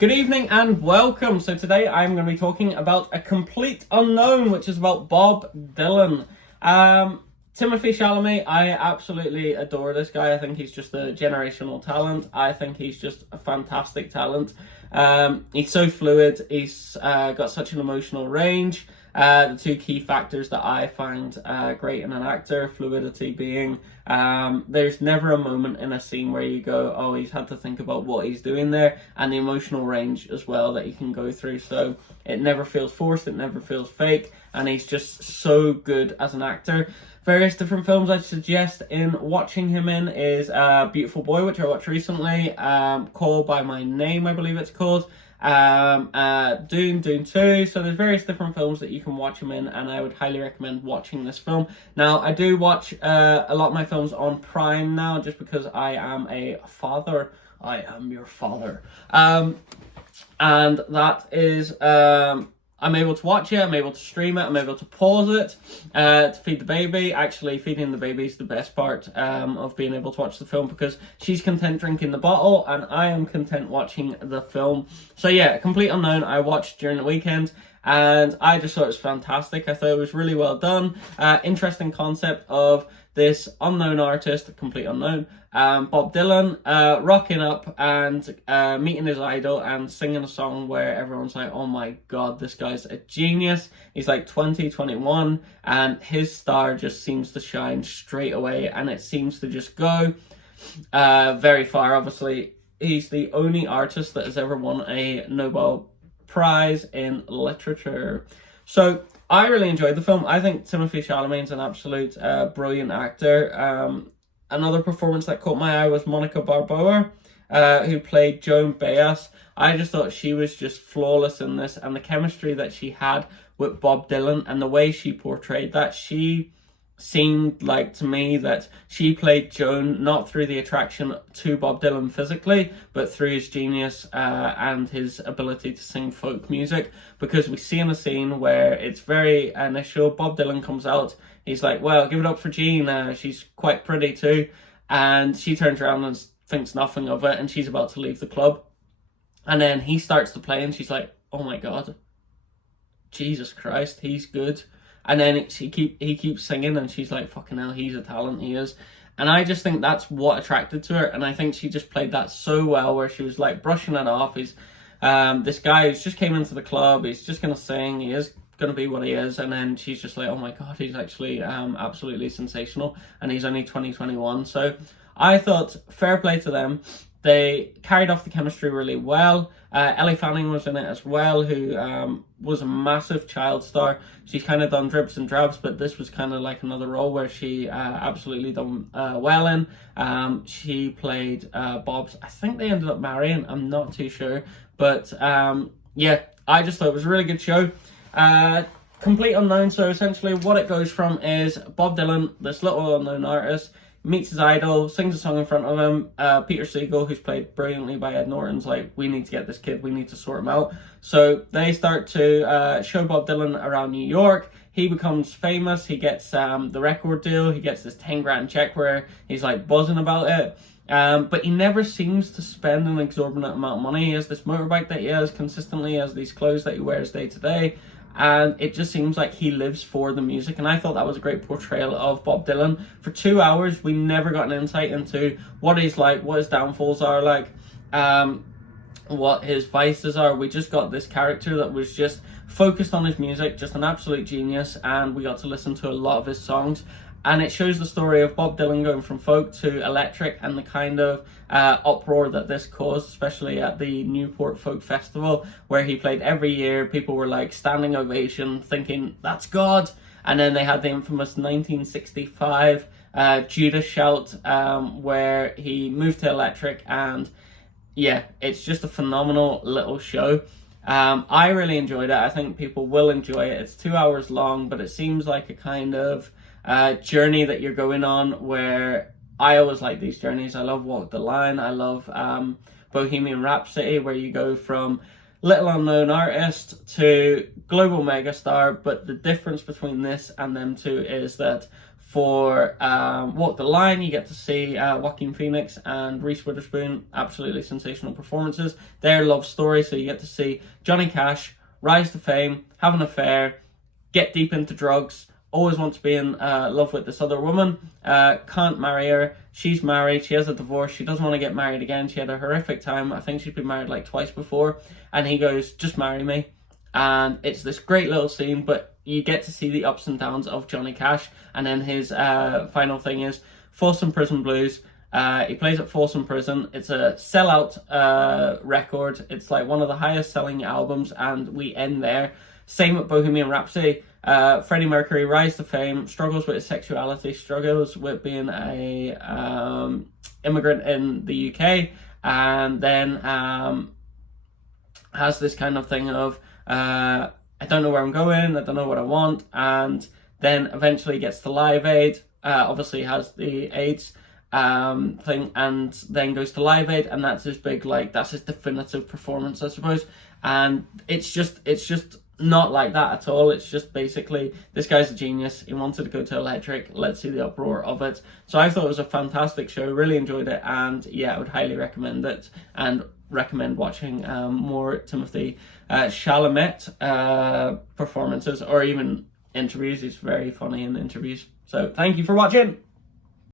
Good evening and welcome. So today I'm going to be talking about A Complete Unknown, which is about Bob Dylan. Timothy Chalamet, I absolutely adore this guy. I think he's just a generational talent. I think he's just a fantastic talent. He's so fluid. He's got such an emotional range. The two key factors that I find great in an actor, fluidity being, there's never a moment in a scene where you go, oh, he's had to think about what he's doing there, and the emotional range as well that he can go through. So it never feels forced, it never feels fake, and he's just so good as an actor. Various different films I suggest in watching him in is Beautiful Boy, which I watched recently, Call by My Name, I believe it's called, Dune 2. So there's various different films that you can watch him in, and I would highly recommend watching this film. Now, I do watch a lot of my films on Prime now, just because I am a father. I am your father. And that is... I'm able to watch it, I'm able to stream it, I'm able to pause it to feed the baby. Actually, feeding the baby is the best part of being able to watch the film, because she's content drinking the bottle and I am content watching the film. So yeah, Complete Unknown I watched during the weekend and I just thought it was fantastic. I thought it was really well done. Interesting concept of this unknown artist, complete unknown, Bob Dylan, rocking up and meeting his idol and singing a song where everyone's like, oh my god, this guy's a genius. He's like 20, 21, and his star just seems to shine straight away, and it seems to just go very far. Obviously, he's the only artist that has ever won a Nobel Prize in literature. So I really enjoyed the film. I think Timothy Chalamet is an absolute brilliant actor. Another performance that caught my eye was Monica Barboa, who played Joan Baez. I just thought she was just flawless in this, and the chemistry that she had with Bob Dylan and the way she portrayed that, she seemed like to me that she played Joan not through the attraction to Bob Dylan physically, but through his genius and his ability to sing folk music. Because we see in a scene where it's very initial, Bob Dylan comes out, he's like, well, give it up for Jean, she's quite pretty too, and she turns around and thinks nothing of it, and she's about to leave the club, and then he starts to play and she's like, oh my god, Jesus Christ, he's good. And then he keeps singing and she's like, fucking hell, he's a talent, he is. And I just think that's what attracted to her. And I think she just played that so well, where she was like brushing it off. He's this guy who's just came into the club, he's just going to sing, he is going to be what he is. And then she's just like, oh my god, he's actually absolutely sensational. And he's only 21. So I thought fair play to them. They carried off the chemistry really well. Ellie Fanning was in it as well, who was a massive child star. She's kind of done drips and drabs, but this was kind of like another role where she absolutely done well in. She played Bob's, I think they ended up marrying, I'm not too sure. But yeah, I just thought it was a really good show. Complete Unknown, so essentially what it goes from is Bob Dylan, this little unknown artist, meets his idol, sings a song in front of him. Peter Siegel, who's played brilliantly by Ed Norton's like, we need to get this kid, we need to sort him out. So they start to show Bob Dylan around New York. He becomes famous, he gets the record deal, he gets this 10 grand check where he's like buzzing about it. But he never seems to spend an exorbitant amount of money. He has this motorbike that he has consistently, he has these clothes that he wears day to day. And it just seems like he lives for the music, and I thought that was a great portrayal of Bob Dylan. For 2 hours, we never got an insight into what he's like, what his downfalls are like, what his vices are. We just got this character that was just focused on his music, just an absolute genius, and we got to listen to a lot of his songs. And it shows the story of Bob Dylan going from folk to electric, and the kind of uproar that this caused, especially at the Newport Folk Festival, where he played every year. People were like standing ovation, thinking, that's God. And then they had the infamous 1965 Judas shout, where he moved to electric. And yeah, it's just a phenomenal little show. I really enjoyed it. I think people will enjoy it. It's 2 hours long, but it seems like a kind of journey that you're going on, where I always like these journeys. I love Walk the Line. I love Bohemian Rhapsody, where you go from little unknown artist to global megastar. But the difference between this and them two is that for Walk the Line. You get to see Joaquin Phoenix and Reese Witherspoon, absolutely sensational performances. Their love story, so you get to see Johnny Cash rise to fame, have an affair, get deep into drugs, always want to be in love with this other woman, can't marry her, she's married, she has a divorce, she doesn't want to get married again, she had a horrific time, I think she's been married like twice before, and he goes, just marry me. And it's this great little scene, but you get to see the ups and downs of Johnny Cash, and then his final thing is Folsom Prison Blues. He plays at Folsom Prison. It's a sellout record. It's like one of the highest selling albums, and we end there. Same with Bohemian Rhapsody. Freddie Mercury rise to fame, struggles with his sexuality, struggles with being a immigrant in the UK, and then has this kind of thing of I don't know where I'm going, I don't know what I want, and then eventually gets to Live Aid, obviously has the AIDS thing, and then goes to Live Aid, and that's his big, like, that's his definitive performance, I suppose. And it's just not like that at all. It's just basically, this guy's a genius, he wanted to go to Electric, let's see the uproar of it. So I thought it was a fantastic show, really enjoyed it, and yeah, I would highly recommend it, and recommend watching more Timothy Chalamet performances, or even interviews. He's very funny in the interviews. So thank you for watching.